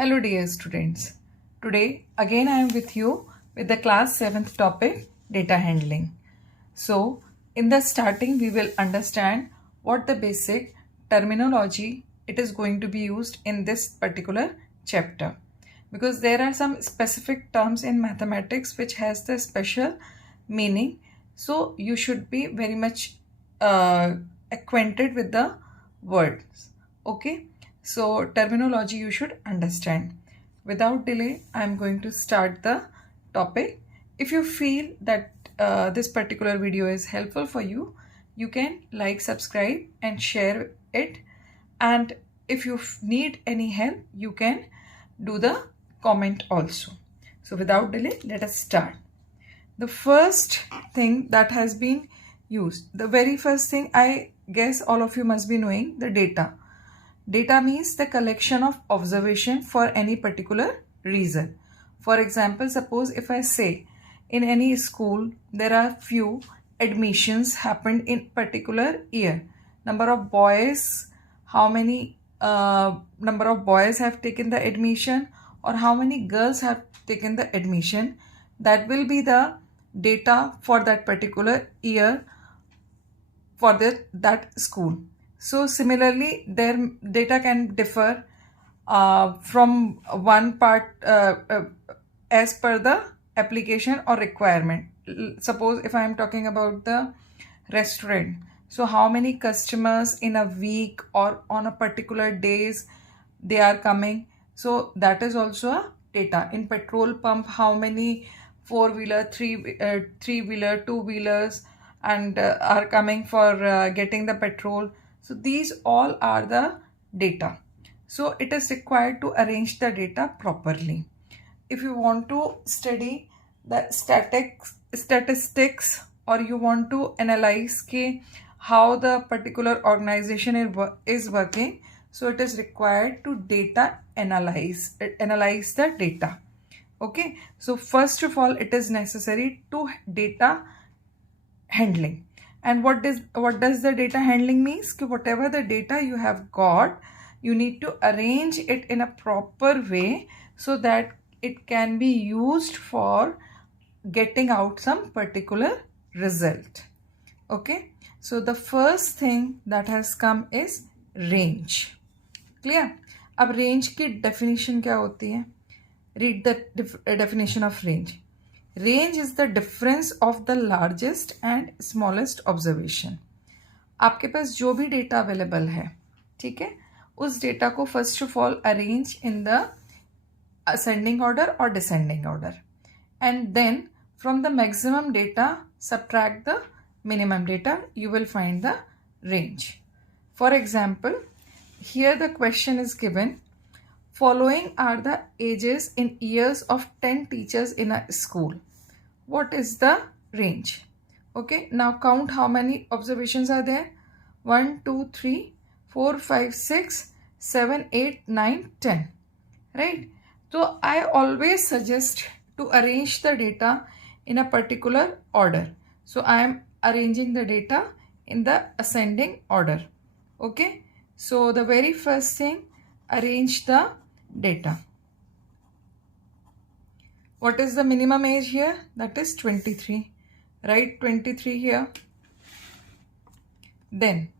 Hello dear students. Today again I am with you with the class 7th topic, data handling. So in the starting we will understand what the basic terminology it is going to be used in this particular chapter, because there are some specific terms in mathematics which has the special meaning. So you should be very much acquainted with the words. Okay. So terminology you should understand. Without delay, I am going to start the topic. If you feel that this particular video is helpful for you, you can like, subscribe and share it. And if you need any help, you can do the comment also. So without delay, let us start. The first thing that has been used, the very first thing, I guess all of you must be knowing, the data. Data means the collection of observation for any particular reason. For example, suppose if I say in any school there are few admissions happened in particular year. Number of boys, how many number of boys have taken the admission or how many girls have taken the admission. That will be the data for that particular year for that school. So similarly, their data can differ from one part as per the application or requirement. Suppose if I am talking about the restaurant, so how many customers in a week or on a particular days they are coming. So that is also a data. In petrol pump, how many four-wheeler, three-wheeler, two-wheelers and are coming for getting the petrol. So these all are the data. So it is required to arrange the data properly. If you want to study the statistics or you want to analyze how the particular organization is working, so it is required to data analyze the data. Okay, so first of all it is necessary to data handling. And what does the data handling means? Whatever the data you have got, you need to arrange it in a proper way so that it can be used for getting out some particular result. Okay, so the first thing that has come is range. Clear? अब range की definition क्या होती है? Read the definition of range. Range is the difference of the largest and smallest observation. आपके पास जो भी data available है, ठीक है, उस डेटा को first of all arrange in the ascending order or descending order, and then from the maximum data subtract the minimum data, you will find the range. For example, here the question is given, following are the ages in years of 10 teachers in a school. What is the range? Okay, now count how many observations are there. 1, 2, 3, 4, 5, 6, 7, 8, 9, 10. Right? So I always suggest to arrange the data in a particular order. So I am arranging the data in the ascending order. Okay, so the very first thing, arrange the data. What is the minimum age here? That is 23. Write 23 here. Then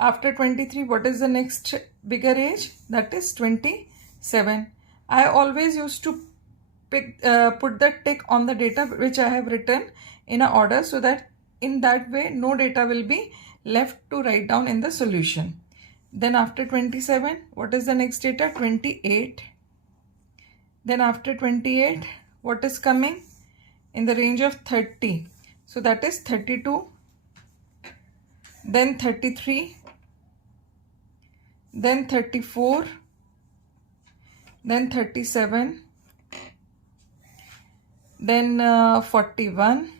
after 23, what is the next bigger age? That is 27. I always used to put the tick on the data which I have written in an order, so that in that way no data will be left to write down in the solution. Then after 27, what is the next data? 28. Then after 28, what is coming? In the range of 30. So that is 32. Then 33. Then 34. Then 37. Then 41.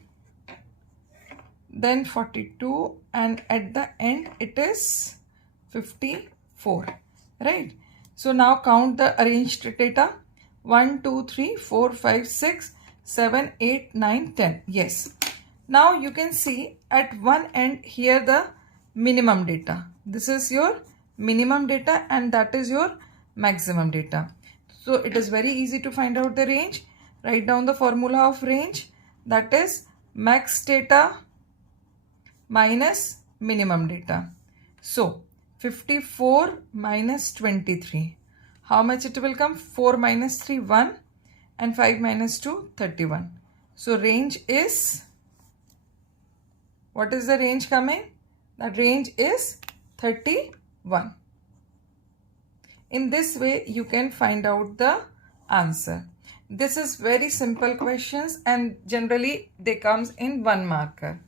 Then 42. And at the end, it is 54. Right? So now count the arranged data. 1, 2, 3, 4, 5, 6, 7, 8, 9, 10. Yes. Now you can see at one end here the minimum data. This is your minimum data and that is your maximum data. So it is very easy to find out the range. Write down the formula of range, that is max data minus minimum data. So 54 minus 23. How much it will come? 4 minus 3, 1, and 5 minus 2, 31. So range is, what is the range coming? That range is 31. In this way, you can find out the answer. This is very simple questions and generally they comes in 1 marker.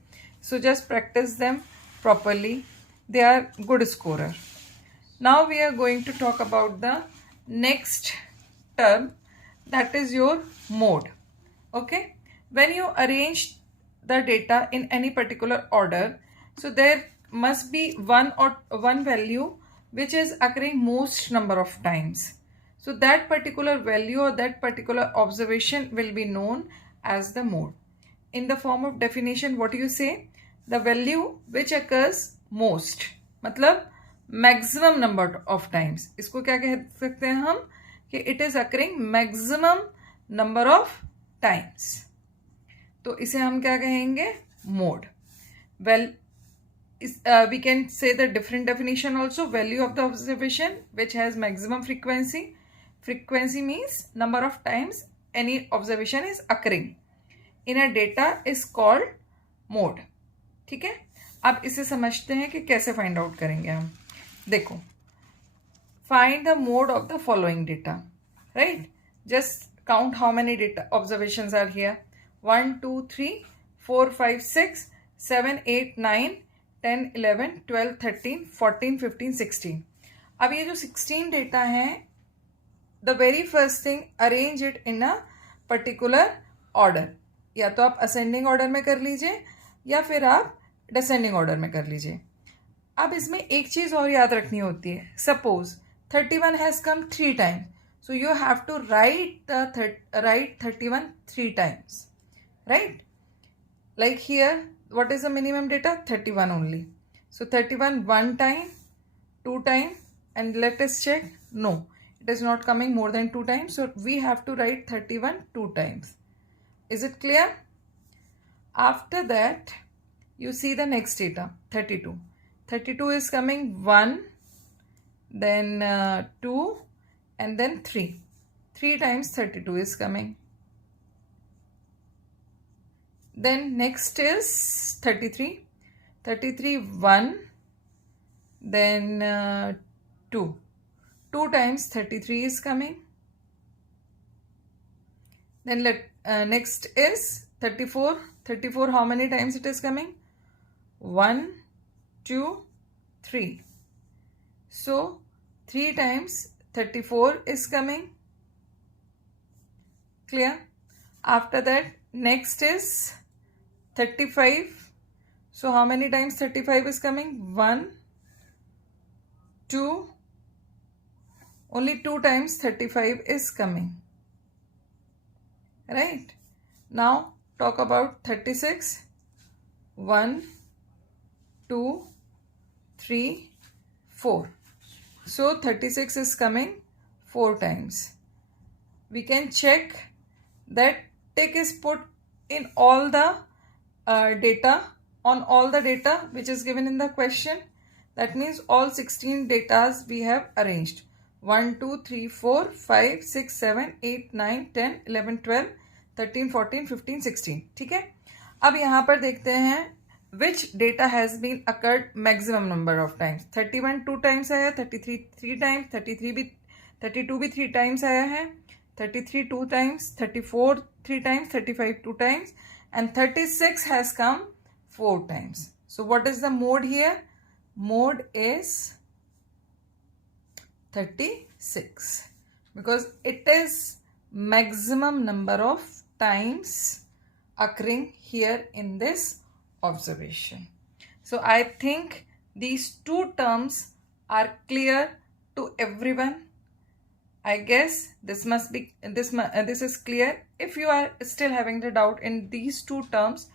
So just practice them properly. They are good scorer. Now we are going to talk about the next term, that is your mode. Okay. When you arrange the data in any particular order, so there must be one value which is occurring most number of times. So that particular value or that particular observation will be known as the mode. In the form of definition, what do you say? The value which occurs most, मतलब maximum number of times. इसको क्या कह सकते हैं हम कि it is occurring maximum number of times. तो इसे हम क्या कहेंगे? Mode. Well, we can say the different definition also. Value of the observation which has maximum frequency. Frequency means number of times any observation is occurring in a data is called mode. ठीक है. अब इसे समझते हैं कि कैसे find out करेंगे हम. देखो, find the mode of the following data. Right? Just count how many data observations are here. 1, 2, 3, 4, 5, 6, 7, 8, 9, 10, 11, 12, 13, 14, 15, 16. अब ये जो 16 डेटा हैं, the very first thing, arrange it in a particular order. या तो आप ascending order में कर लीजिए या फिर आप descending order में कर लीजिए. अब इसमें एक चीज़ और याद रखनी होती है. Suppose 31 has come 3 times. So you have to write 31 3 times. Right? Like here, what is the minimum data? 31 only. So 31 1 time, 2 time, and let us check. No, it is not coming more than 2 times. So we have to write 31 2 times. Is it clear? After that, you see the next data, 32. 32 is coming 1, then 2, and then 3. 3 times 32 is coming. Then next is 33. 33 1, then 2. 2 times 33 is coming. Then next is 34. 34, how many times it is coming? 1, 2, 3. So 3 times 34 is coming. Clear? After that, next is 35. So how many times 35 is coming? 1, 2. Only 2 times 35 is coming. Right? Now talk about 36. 1, 2, 3, 4. So 36 is coming 4 times. We can check that tick is put in all the data, on all the data which is given in the question. That means all 16 datas we have arranged. 1, 2, 3, 4, 5, 6, 7, 8, 9, 10, 11, 12, 13, 14, 15, 16. ठीक है. अब यहाँ पर देखते हैं which data has been occurred maximum number of times. 31 2 times आया, 33 3 times, 32 भी 3 times आया है, 33 2 times, 34 3 times, 35 2 times, and 36 has come 4 times. So what is the mode here? Mode is 36 because it is maximum number of times occurring here in this observation. So I think these 2 terms are clear to everyone. I guess this must be this is clear. If you are still having the doubt in these 2 terms,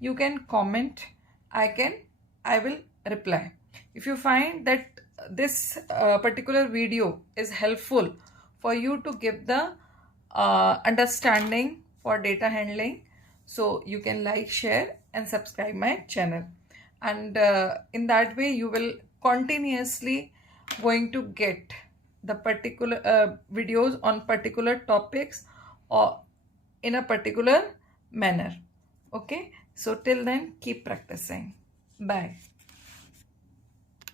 you can comment. I will reply. If you find that this particular video is helpful for you to give the understanding for data handling. So you can like, share and subscribe my channel, and in that way you will continuously going to get the particular videos on particular topics or in a particular manner. Okay, so till then keep practicing. Bye.